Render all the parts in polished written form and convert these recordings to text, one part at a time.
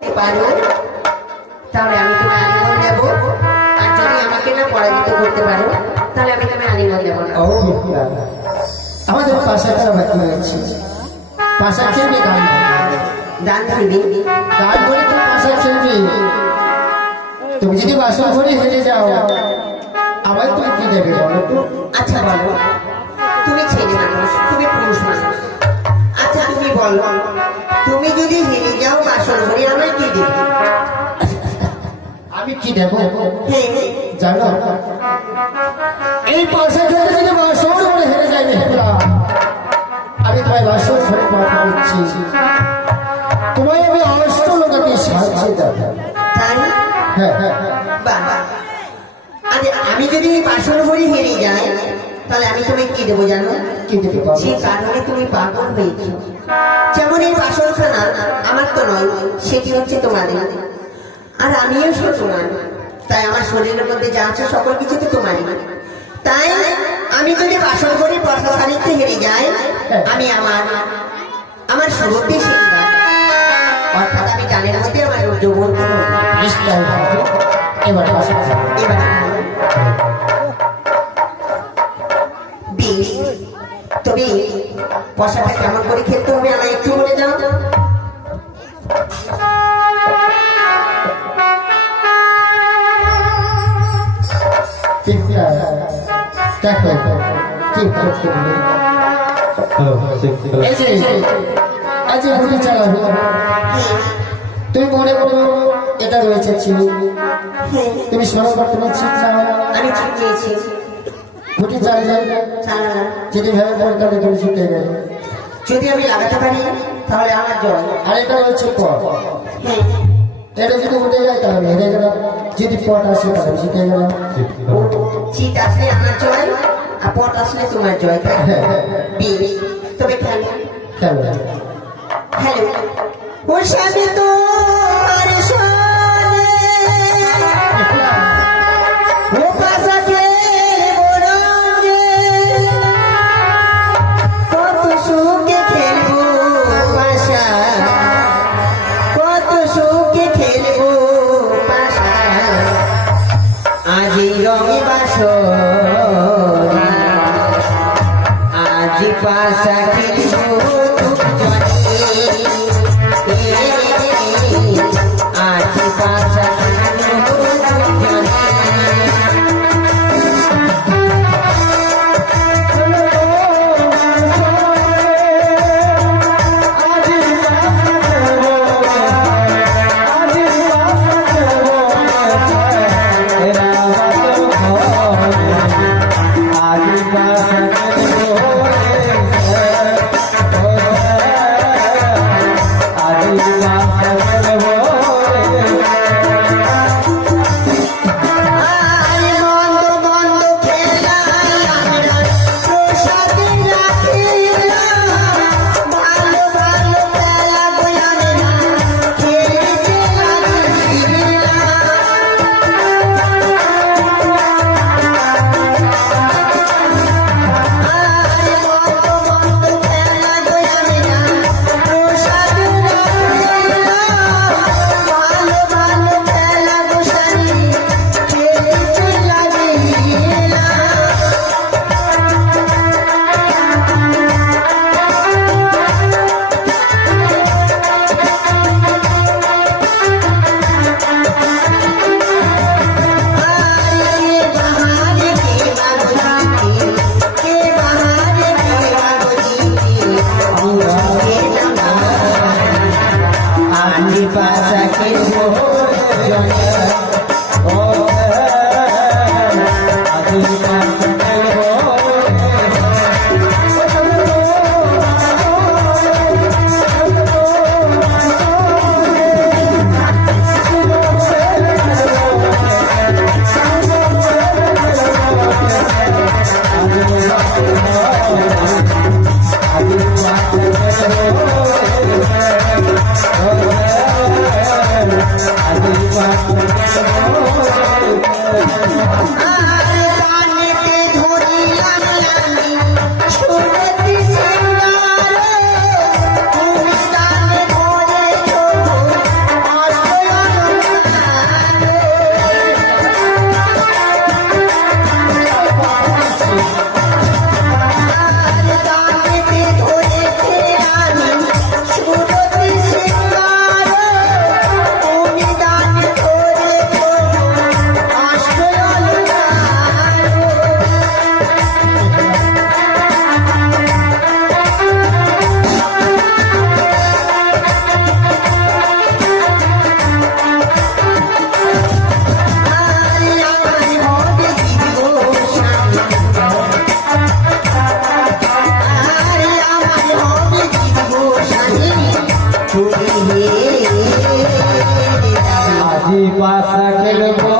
পারো তাহলে আমি তোমায় আলিঙ্গন দেব, আর যদি আমাকে না পরাজিত করতে পারো তাহলে আমি তোমায় আলিঙ্গন দেব না। আমাদের পাশে একটা বাকি হয়েছে, পাশা খেলবে গান দান দিবি গান করে তুমি পাশা খেলবে। তুমি যদি বাসন করে হেরে যাও আবার তুমি কি দেবে বলো তো? আচ্ছা বলো, তুমি ছেলে মানুষ, তুমি পুরুষ মানুষ, আচ্ছা তুমি বলো, তুমি যদি হেরে যাও বাসন ঘরে আমায় কি দেবে? আমি কি দেবো হ্যাঁ জানো? এই পাশা খেলতে যদি বাসন করে হেরে যাই আমি তোমায় বাসন ঘরে পাঠা দিচ্ছি, তোমায় আমি অষ্ট লোকাকে সাহায্য দেবো। তাই? হ্যাঁ বাহ, আরে আমি যদি বাসন ঘরে হেরে যাই তাহলে আমি তোমায় কি দেবো জানো? কি দেবে বলো? যে কারণে তুমি পাগল হয়েছো। যেমন এই বাসনখানা আমার তো নয়, সেটি হচ্ছে তোমাদের, আর আমিও তোমার, তাই আমার শরীরের মধ্যে যা আছে সকল কিছু তো তোমারই। তাই আমি যদি বাসন করে পয়সা সারিতে হেরে যাই, আমি আমার শুরুতে শিখবা, অর্থাৎ আমি গানের মধ্যে আমার যৌবন এবার বাসন এবার বেশ, তবে পয়সাটা কেমন করে খেলতে হবে আমায় একটু বলে দাও। দেখো কি করতে হবে। আজ ঘুরে চালাবো, তুমি মনে করো এটা রয়েছে চিনি, তুমি স্মরণ করতে পারছি না, আমি ঠিক চেয়েছি, ঘুটি চালিয়ে যদি ভেবে পড়ে তাহলে তুমি শিখে গেলে, যদি আমি লাগাতে পারি তাহলে আমার জয়। আর এটা রয়েছে পট, হ্যাঁ, এটা যদি উঠে যায় তাহলে আমি হেরে গেলাম, যদি পট আসে তাহলে আমি শিখে গেলাম। চিট আসলে আমার জয়, আর পট আসলে তোমার জয়। তাই বেশ, তবে খেলো খেলো হ্যালো ওর সাথে তো আর শোনে, ও পাশা খেলবো রঙে, কত সুখে খেলবো পাশা, কত সুখে খেলবো পাশা, আজ এই রঙে বাসর, আজ পাশা খেলবো আজ পাশা I পাশা খেলবো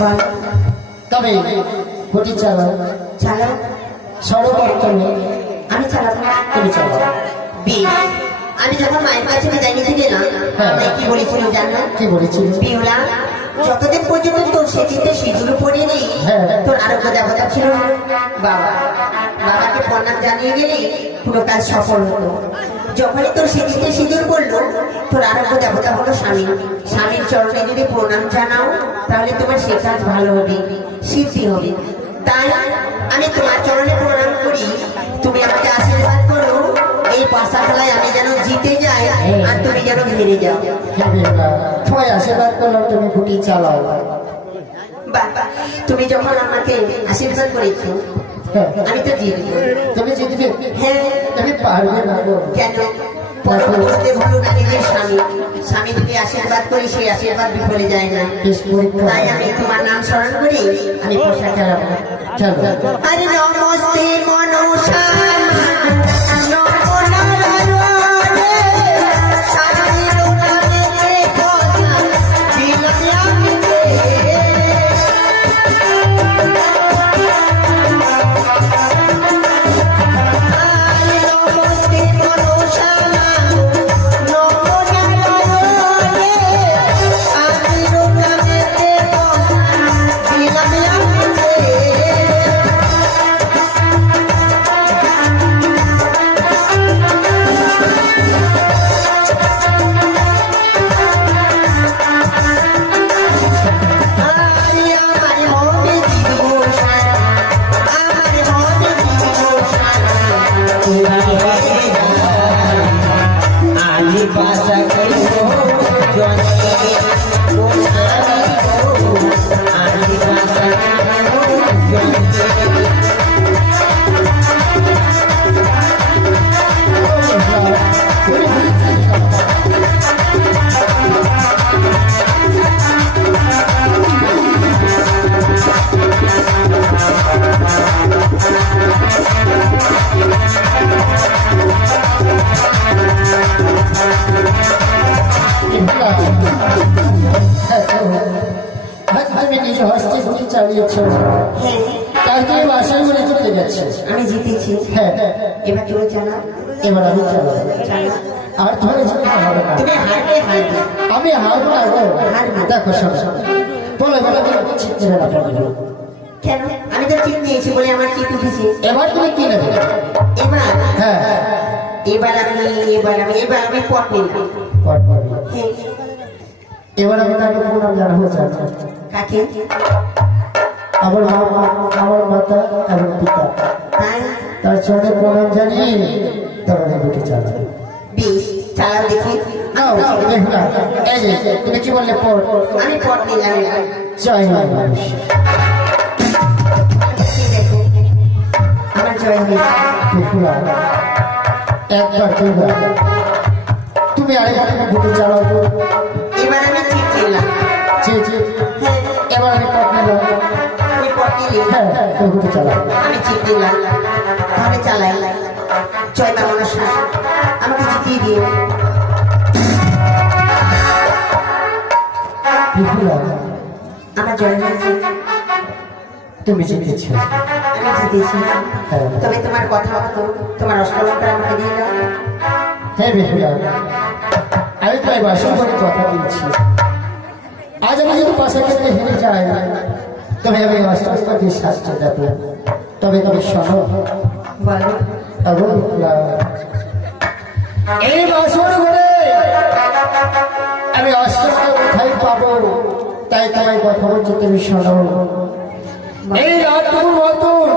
বল, তবে ঘটি চালাও চালাও। সর্বপ্রথমে আমি চালাবো। তুমি চালাও। বেশ, আমি যখন মায়ের কাছে বিদায় নিতে গেলাম, হ্যাঁ। আমায় কি বলেছিল জানো? কি বলেছিল? বিউলা, যতদিন পর্যন্ত তোর সেদিনতে সিঁদুর পরে নেই, হ্যাঁ। তোর আরোগ্য দেবতা ছিল বাবা। বাবাকে প্রণাম জানিয়ে গেলে পুরো কাজ সফল হতো। যখনই তোর সেদিনতে সিঁদুর পড়লো, তোর আরোগ্য দেবতা হলো স্বামী। স্বামীর চরণে যদি প্রণাম জানাও, তাহলে তোমার সে কাজ ভালো হবে, সিদ্ধি হবে। তাই আমি তোমার চরণে প্রণাম করি, তুমি আমাকে আশীর্বাদ করো, এই পাশা খেলায় আমি যেন জিতে যাই আর তুমি যেন হেরে যাও। তোমায় আশীর্বাদ করলাম, তুমি ঘটি চালাও। বাবা, তুমি যখন আমাকে আশীর্বাদ করেছো, হ্যাঁ। আমি তো জিতবো। তুমি জিতবে? হ্যাঁ। তুমি পারবে না গো। কেন? পরবর্তীতে হলো নারীদের স্বামী। স্বামী যদি আশীর্বাদ করি, সেই আশীর্বাদ বিফলে যায় না। বেশ পরীক্ষা। তাই আমি তোমার নাম স্মরণ করি, আমি পোশাক খেলাবো। চলো। আরে নমস্তে মনসা নমো নারায়ণে, শান্তির নামে কথা বিনয় আমি রে। আরে নমস্তে মনসা নমো নারায়ণে, শান্তির নামে কথা বিনয় আমি রে। তুমি নিজে হস্তে ঘটি চালিয়েছ, হ্যাঁ, তাই তুমি বাসায় করে চলে গেছে। আমি জিতেছি। হ্যাঁ, এবার তুমি চালাও। এবার আমি চালাবো। চালাও। আর তোমার জিততে হবে না। তুমি হারবে হারবে। আমি হারবো না গো। দেখো শোনো, বলে বলে তুমি জিততে না পারবে। কেন? আমি তো চিট নিয়েছি বলে আমার চিট উঠেছে। এবার তুমি কি নেবে? এবার হ্যাঁ, এবার আমি পট নিলাম। পট পাবি। হ্যাঁ, এবার আমি তাকে প্রণাম জানাবো চাচ্ছি। কাকে? আমার মা, আমার মাতা এবং পিতা, তাই তার চরণে প্রণাম জানিয়ে তারপরে ঘটি চালাবো। বেশ, চালাও দেখি। নাও, দেখো না, এই যে তুমি কি বললে পট? আমি পট নিলাম এবার। জয় মা মানুষ। এই দেখো, আমার জয় হয়েছে। দেখো না, একবার দুইবার তুমি আরেকবার তুমি ঘটি চালাও তো। এবার আমি চিট নিলাম। জি জি, হ্যাঁ, এবার আমি পট নিলাম। আমি পট নিলাম। হ্যাঁ, তুমি ঘটি চালাও। আমি চিট নিলাম। তাহলে চালাই। জয় মা মনসা, আমাকে জিতিয়ে দিও। দেখো না, আমার জয় হয়েছে। তুমি জিতেছো। আমি জিতেছি। হ্যাঁ। তবে তোমার কথা মতো তোমার অষ্টলঙ্কার আমাকে দিয়ে দাও। হ্যাঁ বেহুলা, আমি প্রায় বাসন করে কথা দিয়েছি। আজ আমি যদি পাশে ক্ষেত্রে হেরে যাই, তবে আমি অস্ত্র দিয়ে শাস্তি দেবো। তবে তুমি শোনো, বলো। এই বাসন ঘরে আমি অস্ত্রটা কোথায় পাবো, তাই তোমায় কথা বলছি, তুমি শোনো। এই রাতুর মতন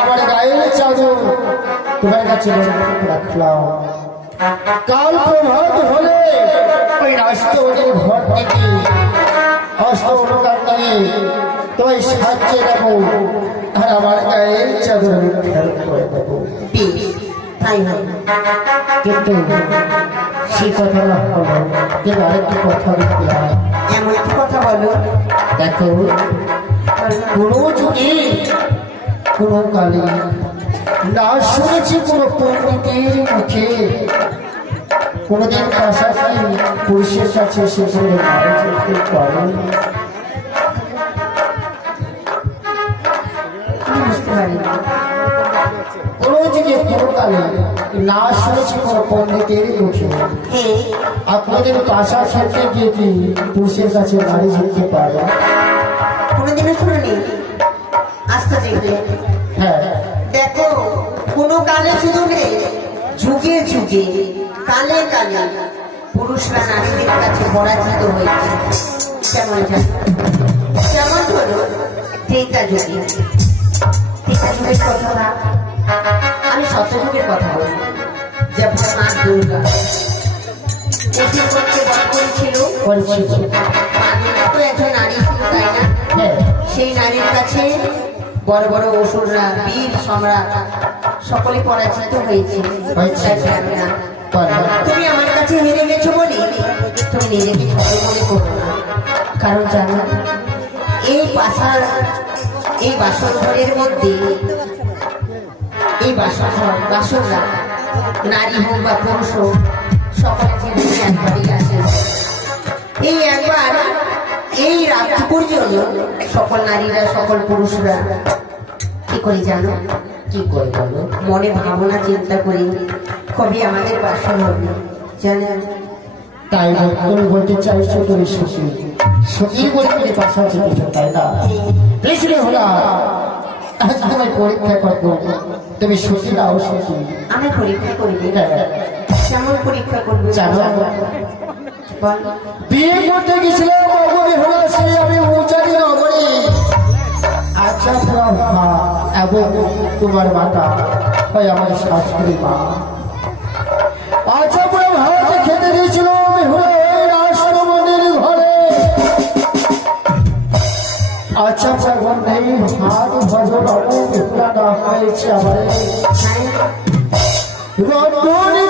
আমার গায়ের চাদর তোমার কাছে রাখলাম। কাল প্রভাত হলে ওই রাষ্ট্রপতির ঘর থেকে অস্ত্র অনুকার নিয়ে তোমায় সাহায্যে দেবো আর আমার গায়ের চাদর আমি ফেরত করে দেবো। বেশ, তাই হবে। কিন্তু সেই কথা না হলো, কিন্তু আরেকটি কথা বলতে হয়। এমন কি কথা বলো? দেখো, কোনো যুগে কোনো কালে না শুনেছি কোনো পণ্ডিতের মুখে কোনোদিন পাশাপাশি পুরুষের কাছে সে করে মারা যেতে পারে। আমি বুঝতে পারি না। কোনো যুগে কোনো কালে না শুনেছি কোনো পণ্ডিতের মুখে হ্যাঁ, আপনাদের পাশা ক্ষেত্রে গিয়ে কি পুরুষের কাছে মারি যেতে পারে। কোনোদিনও শুনিনি, আস্থা দেখবে। হ্যাঁ, দেখো, কোনো কালে শুধু নেই, যুগে যুগে কালে কালে পুরুষরা নারীদের কাছে পরাজিত হয়েছে। কেমন জানো? কেমন হলো ত্রেতা যুগে? ত্রেতা যুগের কথা না, আমি সত্যযুগের কথা বলি। যেমন মা দুর্গা অসুর করতে বধ করেছিল। পরিচিত। মা দুর্গা তো একজন নারী ছিল, তাই না? হ্যাঁ, সেই নারীর কাছে বড় বড় অসুররা, বীর সম্রাট সকলে পরাজিত হয়েছে। হয়েছে। তাই জানো না? পারে। তুমি আমার কাছে হেরে গেছো বলে তুমি নিজেকে ছোট মনে করো না। কারণ জানো, এই পাশার এই বাসর ঘরের মধ্যে এই বাসররা নারী হোক বা পুরুষ হোক সকলের জীবনে একবারই আসে। এই একবার এই রাতটুকুর জন্য সকল নারীরা সকল পুরুষরা কি করে জানো? কি করে বলো? মনে ভাবনা চিন্তা করি কবি আমাদের বাসন হবে জানেন। তাই তুমি বলতে চাইছো তুমি সুখী সুখী বলে তুমি পাশা যেতে, তাই না? বেশি হলো আজ তোমায় পরীক্ষা করবো, তুমি সুখী না অসুখী। আমি পরীক্ষা করবি? হ্যাঁ, কেমন পরীক্ষা করবো জানো, বল। বিয়ে করতে গেছিলাম অগরে হলো সে আমি উচারি নগরী। আচ্ছা মা এবং তোমার মাতা হয় আমার শাশুড়ি মা। আচ্ছা পুরো ভাত খেতে দিয়েছিল আমি হলো রাষ্ট্রপতির ঘরে। আচ্ছা এখন নেই ভাত ভজন অনেক না হয়েছে আমার রন্ধনে